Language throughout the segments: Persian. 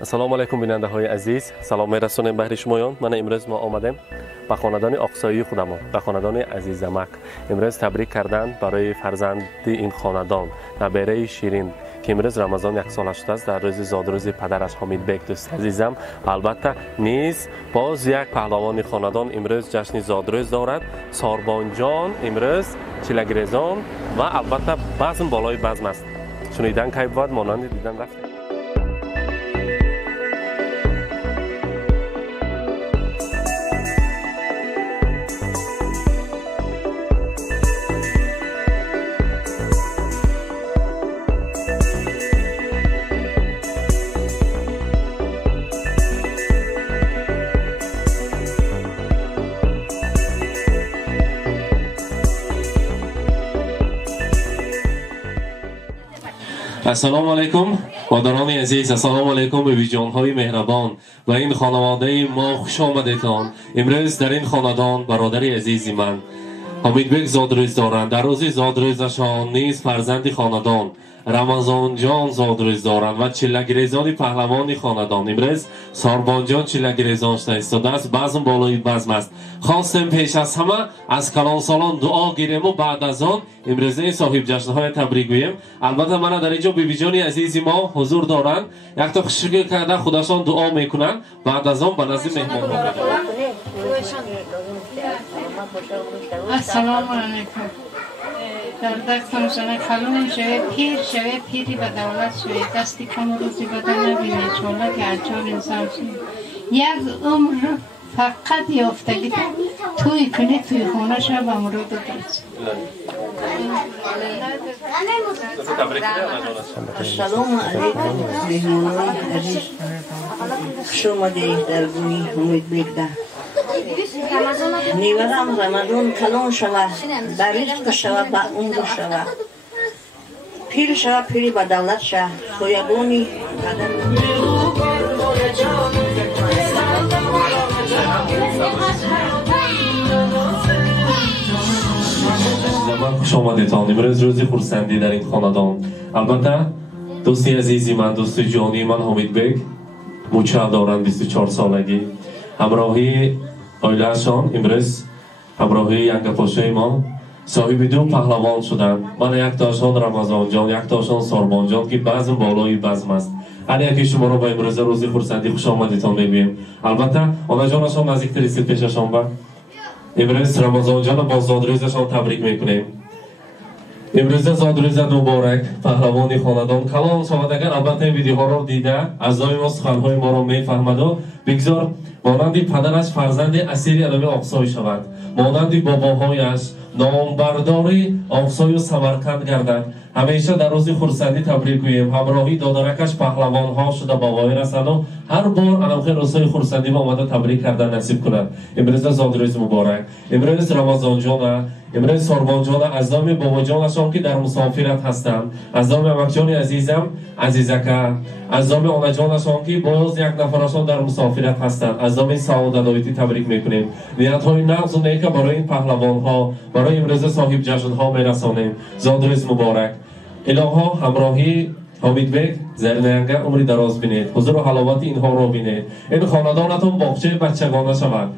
السلام علیکم بیننده های عزیز، سلام میرسونیم به شمایان. من امروز ما آمدیم به خاندان آقسایی خودمان، به خاندان عزیزمک. امروز تبریک کردن برای فرزند این خاندان نبیره شیرین که امروز رمضان یک سالش شده است، در روز زادروز پدرش حمید بیگ دوست عزیزم. البته نیز باز یک پهلوان خاندان امروز جشن زادروز دارد. ساربان جان امروز چیلگریزان و البته بزم بالای بزم است. شنیدن کی بود مانند دیدن رفتیم. السلام علیکم مادران عزیز، السلام علیکم به جان‌های مهربان و این خانواده ما خوش آمدید. امروز در این خاندان برادر عزیز من حمید بیگ زادروز دارند. در روز زادروزشان نیز فرزند خاندان رمضان جان زادروز دارند و چلگریزان پهلوان خاندان. امروز ساربان جان چلگریزانش ایستاده است، بزم بالای بزم است. خواستم پیش از همه از کلان سالان دعا گیریم و بعد از آن امروزه صاحب جشن‌های تبریک گوییم. البته من در اینجا بیبی جان عزیز ما حضور دارند، یک تا خوشی کرده خودشان دعا میکنند، بعد از آن به نزد مهمان ها. السلام علیکم. در دستم شما کلون شوه پیر شوه پیری به دولت شوه دستی کم روزی بدن نبینه چوله که هرچار انسان شوه یک عمر فقط یافتگی توی کنی توی خونه شوه به مرود درست. السلام علیکم مهمانان عزیز، خوش آمدید در گوی حمید بیگ. نیورم رمضان کلان شود، در رزق شود، به عمر شود، پیر شود، پیری به دولت شود، سویگانی خوش آمدیدان. امروز روزی خرسندی در این خاندان. البته دوستی عزیزی من، دوستی جانی من حمید بیگ موچه دارند 24 سالگی. همراهی آیلهشان امروز همراهی ینگپاشای ما صاحب دو پهلوان شدند. من یک تاشان رمضان جان، یک تاشان ساربان جان که بزم بالای بزم است. هر یکی شما را با امروز روزی خرسندی خوش آمدیدان میگویم. البته آنها جانشان نزدیکتر است پیششان با امروز رمضان جان با زادروزشان تبریک میکنیم. امروز زادروز مبارک پهلوانی خاندان کلان شود. اگر البته این ویدیوها را دیده اعضای ما سخنهای ما را میفهمد و بگذار مانند پدرش فرزند اسیر علم آقسای شود، مانند باباهایش نامبرداری آقسای و سمرقند گردد. همیشه در روز خرسندی تبریک گوییم. همراهی دادرکش پهلوان ها شده باقای رسد و هر بار علمخیر روزهای خرسندی ما آمده تبریک کردن نصیب کند. امروز زادروز مبارک، امروز رمضان جان، امروز ساربان جان، اعضای بابا جانشان که در مسافرت هستند، اعضای امک جان عزیزم عزیزکه، اعضای آنا جانشان که باز یک نفرشان در مسافرت هستند، اعضای سعادت داویدی تبریک میکنیم. نیت های نغز و نیک برای این پهلوان ها، برای امروز صاحب جشن ها میرسانیم. زادروز مبارک. الها همراهی حمید بیگ زرنگه عمری دراز بینید، حضور و حلاوت اینها را بینید. این خاندانتون باغچه بچگانه شود،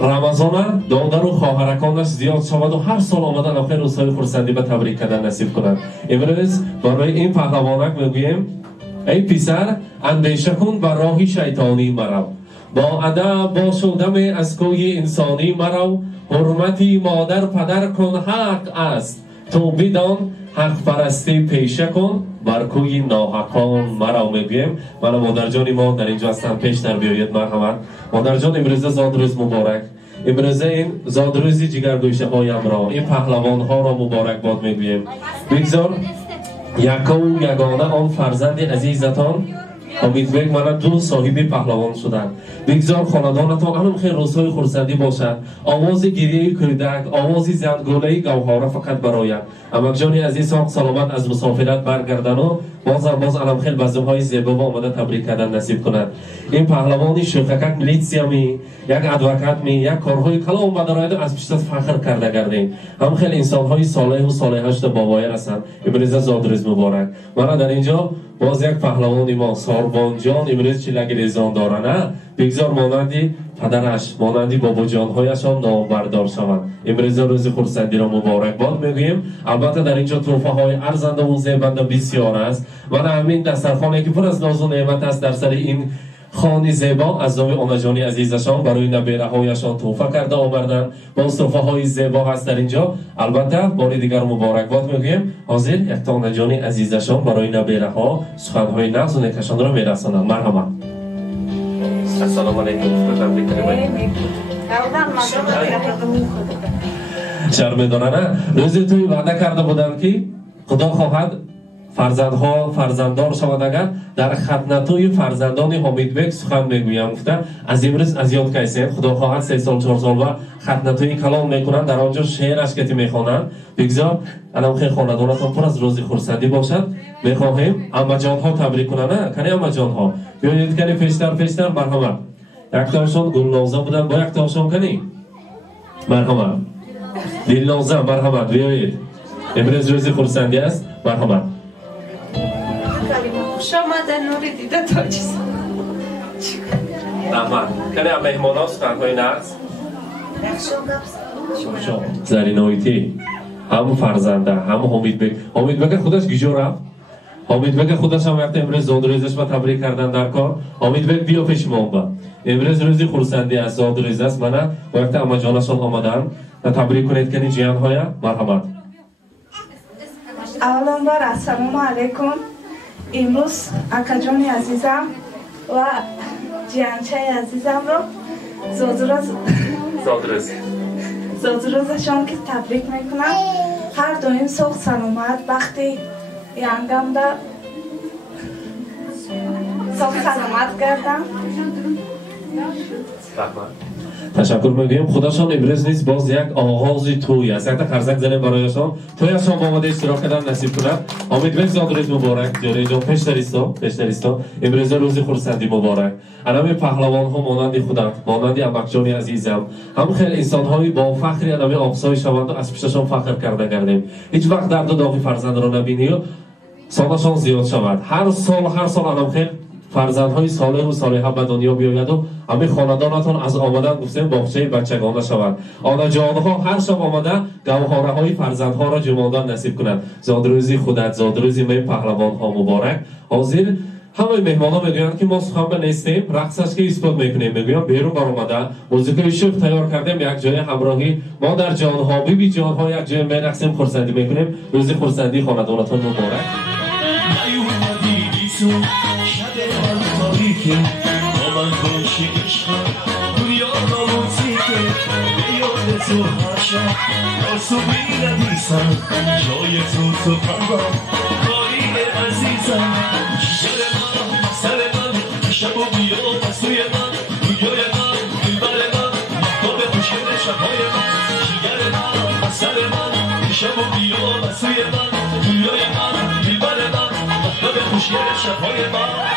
رمضان دادر و خواهرکانش زیاد شود و هر سال آمدن آخر روزهای خرسندی به تبریک کردن نصیب کند. امروز برای این پهلوانک میگوییم ای پسر اندیشه کن بر راه شیطانی مرو، با ادب باش و دم از کوی انسانی مرو، حرمتی مادر پدر کن حق است، تو بدان حق پرستی پیشه کن بر کوی ناحقان مرا. میگویم من مادر جانی ما در اینجا هستم، پیش در بیایید مرحمت. مادر جان امروز زادروز مبارک، امروز این زادروزی جگرگوشه هایم را، این پهلوان ها را مبارک باد میگویم. بگذار یکا و یگانه آن فرزند عزیزتان حمید بیگ من دو صاحب پهلوان شدند. بگذار خاندانتان علمخیر روزهای خرسندی باشد. آواز گریه کودک، آواز زندگوله گوهره فقط براید. امک جان عزیز ساق سلامت از مسافرت برگردن و باز علمخیر بزمهای زیبا با آمده تبریک کردن نصیب کند. این پهلوانی شوخکک میلیتسیا می، یک ادوکات می، یک کارهای کلام و درآید از پیش از فخر کرده گردیم. هم خیلی انسانهای صالح و صالحه شده بابای رسند. امروز زادروز مبارک. من در اینجا باز یک پهلوان ما ساربان جان امروز چلاک ریزان دارنه بگذار مانندی پدرش مانندی بابا جان هایشان نامبردار شوند. امروز روز خورسندی را مبارک باد میگوییم. البته در اینجا تحفه های ارزنده و زیبنده بسیار است و همین دسترخوانی که پر از ناز و نعمت است در سر این خانه زیبا از نام آنا جان عزیزشان برای نبیره هایشان تحفه کرده آوردند. باز تحفه های زیبا هست در اینجا. البته بار دیگر مبارک باد میگوییم. حاضر یک تا آنا جان عزیزشان برای نبیره ها سخن های نغز و نکشان را میرسانند. مرحبا. السلام علیکم. شرم دارن روزی توی وعده کرده بودن که خدا خواهد فرزنددار شود اگر در ختنه فرزندان حمیدبک سخن میگویم گفته از امروز از یاد کیسین خدا خواهد 3 سال 4 سال و ختنه کلام میکنن در آنجا شعرش که میخوانند بگذار الان خیلی خاندانتون پر از روزی خورسندی باشد. میخواهیم اما جان ها تبریک کنن کنی اما جان ها بیایید کنی پیشتر مرحمت یک تاشون گلنازه بودن با یک تاشون کنی مرحمت دلنازه مرحمت بیایید امروز روزی خورسندی است مرحمت خوش آمدن نوری دیده تاجیز رحمت کنی هم مهمان ها سخن های نقص زرینایتی هم فرزنده هم حمیدبک خودش گیجو رفت. حمیدبک خودش هم وقت امروز زادروزش ما تبریک کردن در کار. حمیدبک بیا پیش ما با امروز روزی خورسندی است زادروز است منه وقت اما جانشان آمدن تبریک کنید کنی جیان های مرحمت. اولا بار السلام علیکم. امروز اکا جان عزیزم و جیانچه عزیزم رو زادروزشان که تبریک میکنم. هر دویم سوق سلامت وقتی یانگم دا سوق سلامت کردم. تشکر میگویم. خداشان امروز نیست باز یک آغازی توی است. یک خرزک زنیم برایشان تویشان با آمده اشتراک کردن نصیب کند. حمیدبک زادروز مبارک جاری جان پیشتریستا امروز روزی خورسندی مبارک. انمی پهلوان ها مانند خودت مانند امک جان عزیزم هم خیلی انسان های با فخری انمی آفسای شوند و از پیششان فخر کرده گردیم. هیچ وقت درد و داغی فرزند را نبینی و سالشان زیاد شود. هر سال انم خیلی فرزندهای صالح و صالحه به دنیا بیاید و همه خاندانتان از آمدن گفتیم باغچه بچگانه شود. آنا جانها هر شب آمده گوهره های فرزندها را جمعاندن نصیب کند. زادروزی خودت زادروزی می پهلوان ها مبارک. حاضر همه مهمان ها میگویند که ما سخن نیستیم رقصش که اثبات میکنیم میگویم بیرون بر آمده موزیکای شوق تیار کردیم یک جای همراهی ما در جانها بیبی جانها یک جای میرقصیم خورسندی میکنیم. روزی خورسندی خاندانتان مبارک. با من باشی عشقم دنیا ناموزیکه بیاد تو هر شب آرسو بیردیسم جای تو قلبم کاری عزیزم سر من شب و بیا پسوی من دنیای من دلبر من مفتاب خوشگل شبهای من جگر من سر من شب و بیا پسوی من دنیای من دلبر من مفتاب خوشگل شبهای من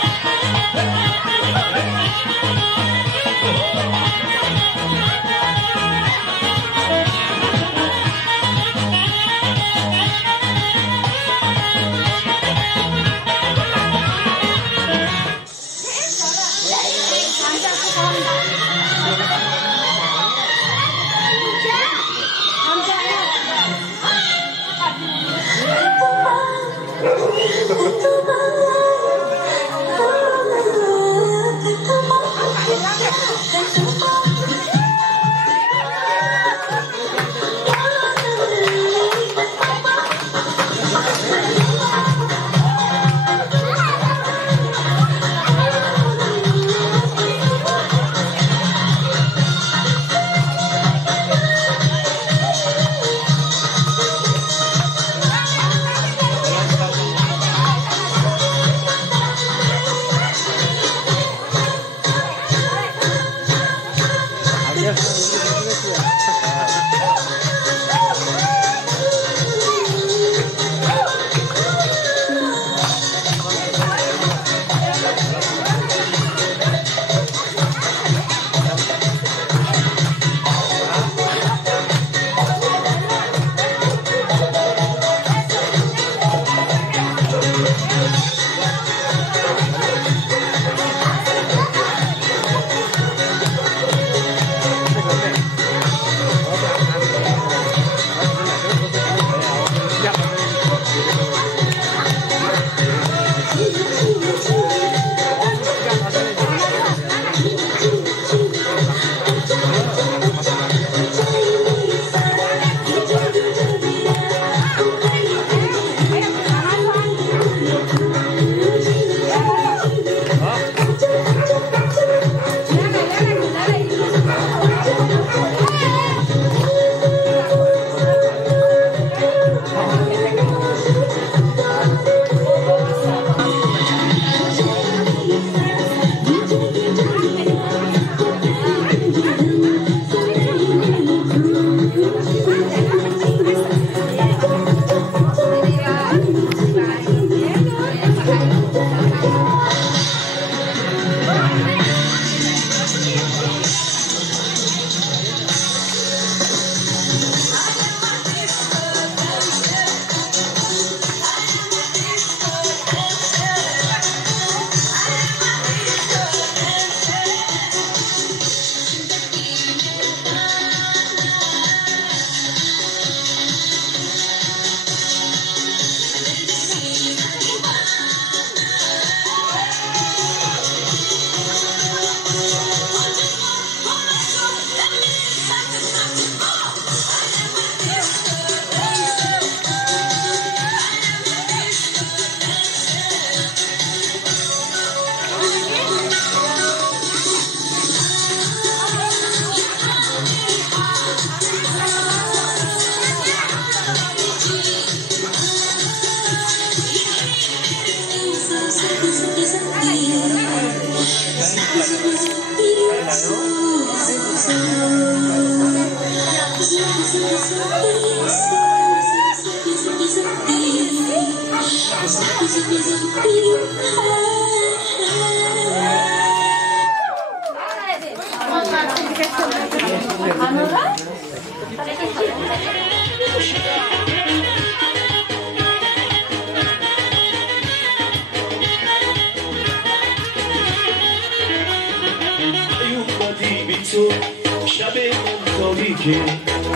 شب من تاریکه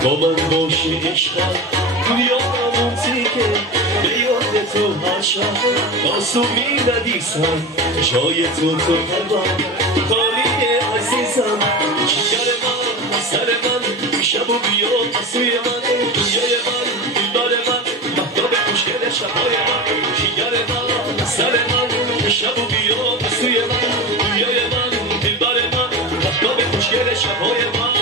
با من باشی عشقم دنیا موزیکه به یاد تو هر شب آسومی ندیسم جای تو قلبم کاری عزیزم جگر من سر من شب و بیا سوی من دنیای من دلبر من مهتاب خوشگل شبهای من جگر من سر من شب و بیا سوی من دنیای من دلبر من مهتاب خوشگل شبهای من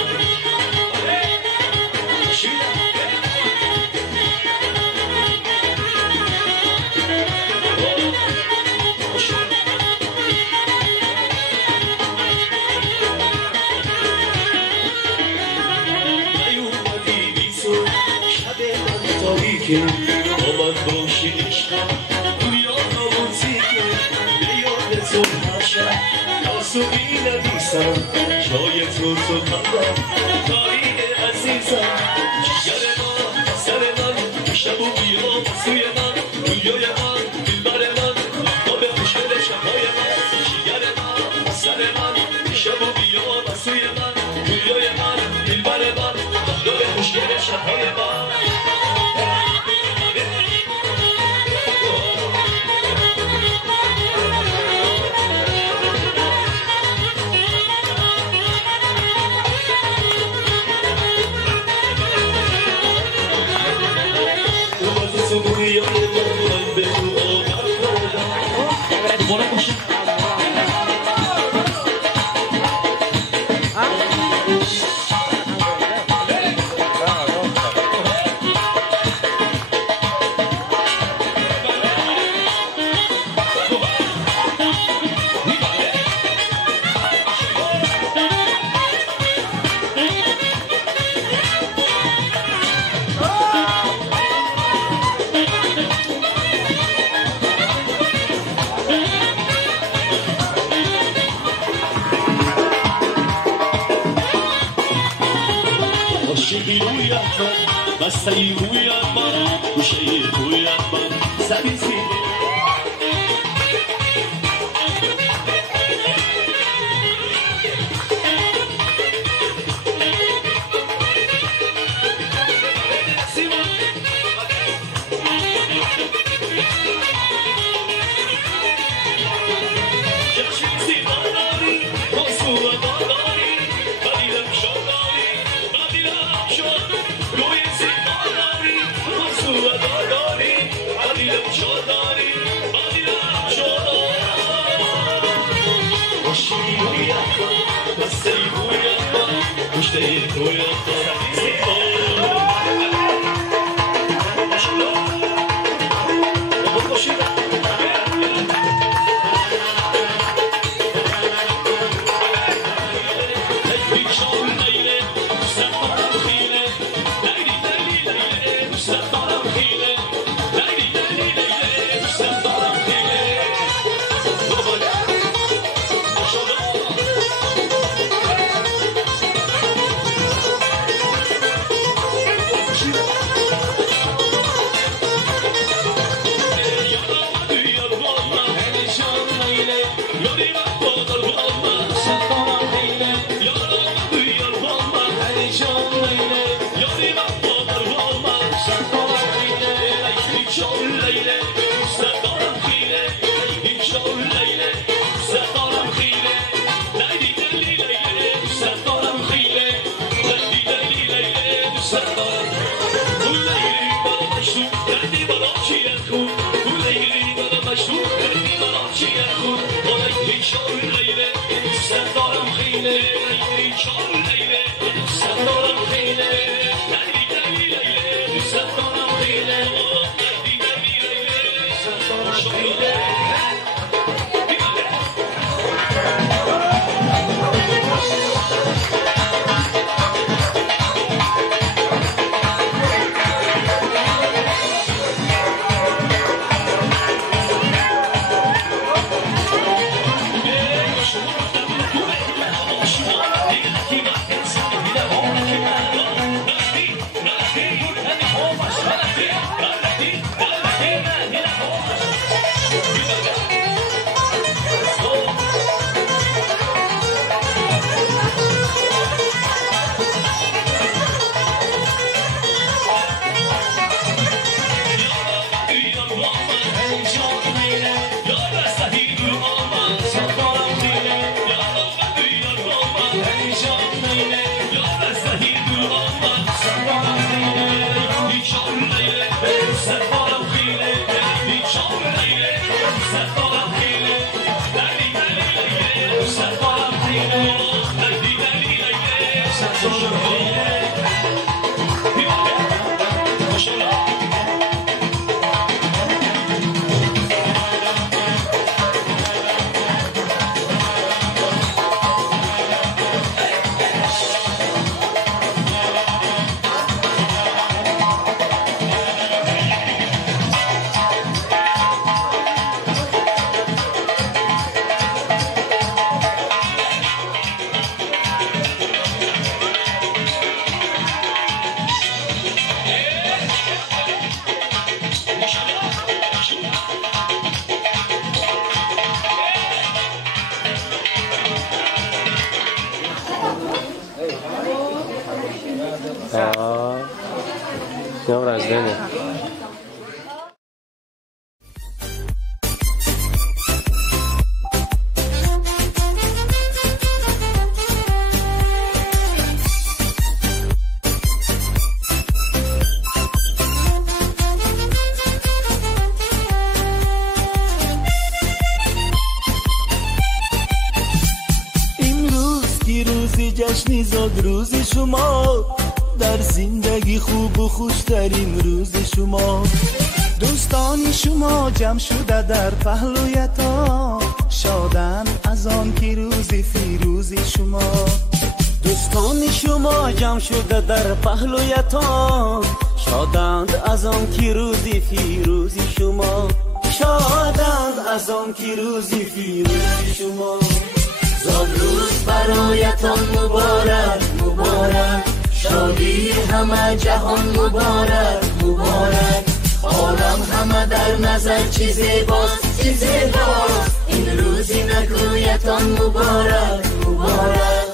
با من باشی عشقم دنیا موزیکه به یاد تو هر شب آسومی ندیسم جای تو قلبم تاریک عزیزم جگر من سر من شب و بیا سوی من دنیای من دلبر من مهتاب خوشگل شبهای من جگر من سر من شب و بیا سوی من دنیای من دلبر من مهتاب خوشگل شبهای من بسته‌ای رویم من گوشه‌ای رویم من زمین سینه Добре, ждение. جشنی زاد روز شما در زندگی خوب و خوشترین روز شما دوستان شما جمع شده در پهلویتان شادن از آن که روز فیروز شما دوستان شما جمع شده در پهلویتان شادند از آن که روز فیروز شما شادند از آن که روز فیروز شما زاد روز برایتان مبارک مبارک شادی همه جهان مبارک مبارک عالم همه در نظر چی زیباست چی زیباست این روزی نگویتان مبارک مبارک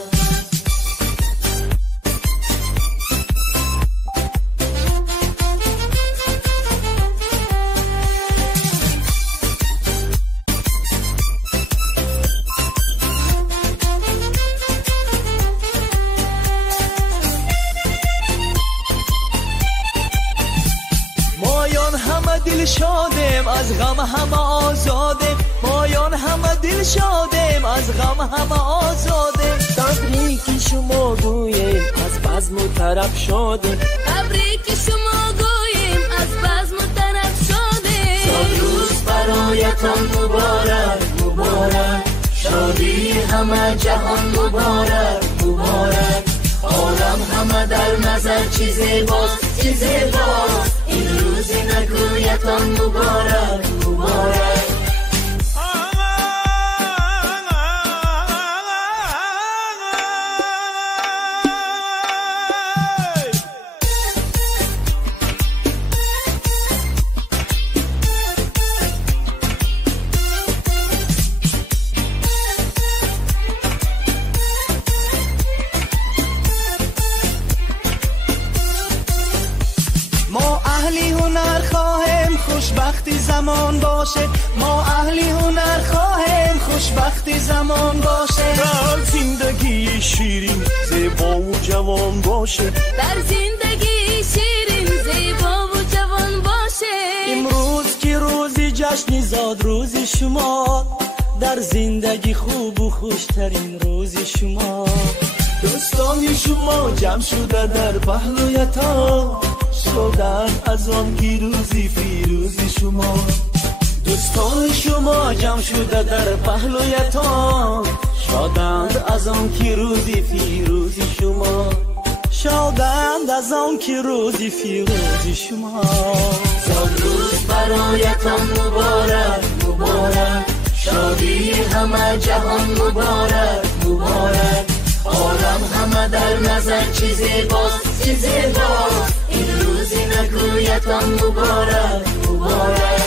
دل شادم از غم همه آزادم مایان همه دل شادم از غم همه آزادم تبریک شما گویم از بزم و طرف شادم تبریک شما گویم از بزم و طرف شادم زاد روز برایتان مبارک مبارک شادی همه جهان مبارک مبارک عالم همه در نظر چی زیباست چی زیباست این روزی نگویتان مبارک مبارک خوشبختی زمان باشه ما اهلی هنر خواهیم خوشبختی زمان باشه در زندگی شیرین زیبا و جوان باشه در زندگی شیرین زیبا و جوان باشه امروز که روزی جشنی زاد روز شما در زندگی خوب و خوشترین روز شما دوستان شما جمع شده در پهلویتان شادن از آن که روزی فیروزی شما دوستان شما جمع شده در پهلویتان شادند از آن که روزی فیروزی شما شادند از آن که روزی فیروزی شما زاد روز برایتان مبارک مبارک شادی همه جهان مبارک مبارک عالم همه در نظر چی زیباست چی زیباست این روزی نگویتان مبارک مبارک